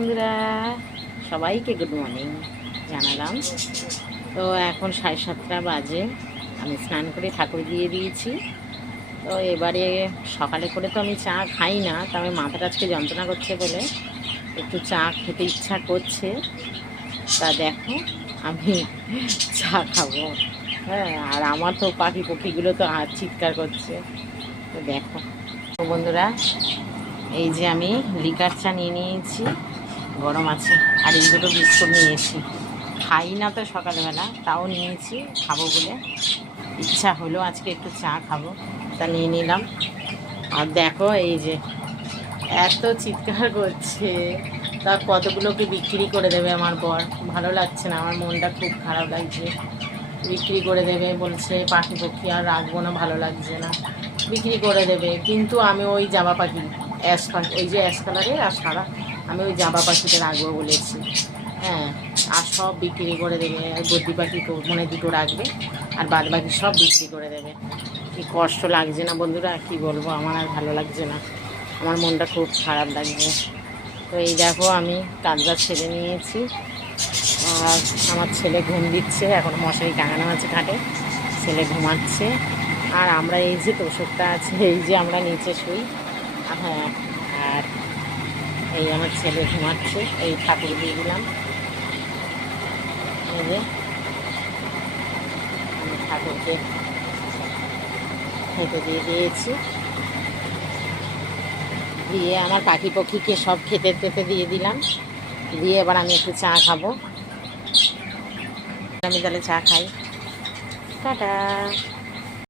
বন্ধুরা, সবাইকে good morning জানালাম। তো এখন 7:30 বাজে। আমি স্নান করে ঠাকুর দিয়ে দিয়েছি। তো এবারে সকালে করে তো আমি চা খাই না, তবে মাথাটা আজকে যন্ত্রণা করছে বলে একটু চা খেতে ইচ্ছা করছে। তা দেখো আমি চা খাবো। হ্যাঁ, আর আমার তো পাখি পক্ষীগুলো তো আর চিৎকার করছে। তো দেখো তো বন্ধুরা, এই যে আমি লিকার চা নিয়ে নিয়েছি, গরম আছে, আর এই দুটো বিস্কুট নিয়েছি। খাই না তো সকালবেলা, তাও নিয়েছি খাবো বলে, ইচ্ছা হলো আজকে একটু চা খাবো, তা নিয়ে নিলাম। আর দেখো এই যে এত চিৎকার করছে, তা কতগুলোকে বিক্রি করে দেবে আমার বর। ভালো লাগছে না, আমার মনটা খুব খারাপ লাগছে। বিক্রি করে দেবে বলছে, পাখি পক্ষী আর রাখবো না, ভালো লাগছে না, বিক্রি করে দেবে। কিন্তু আমি ওই জামা পাখি অ্যাশ পাখি, ওই যে অ্যাশ কালারের আর সাদা, আমি ওই জামা পাখিটা রাখবো বলেছি। হ্যাঁ, আর সব বিক্রি করে দেবে। আর গদ্দি পাখি মানে দুটো রাখবে, আর বাদ বাকি সব বিক্রি করে দেবে। কি কষ্ট লাগছে না বন্ধুরা, কি বলবো, আমার আর ভালো লাগছে না, আমার মনটা খুব খারাপ লাগছে। তো এই দেখো আমি কাজটা ছেড়ে নিয়েছি, আর আমার ছেলে ঘুম দিচ্ছে, এখন মশারি টাঙানো আছে খাটে, ছেলে ঘুমাচ্ছে। আর আমরা এই যে তোষকটা আছে, এই যে আমরা নিচে শুই। হ্যাঁ, আর এই আমার ছেলে ঘুমাচ্ছে, এই ঠাকুর দিয়ে দিলাম। এই যে আমি ঠাকুরকে খেতে দিয়ে দিয়েছি, দিয়ে আমার পাখি পক্ষীকে সব খেতে টেতে দিয়ে দিলাম, দিয়ে এবার আমি একটু চা খাবো। আমি তাহলে চা খাই। টাটা।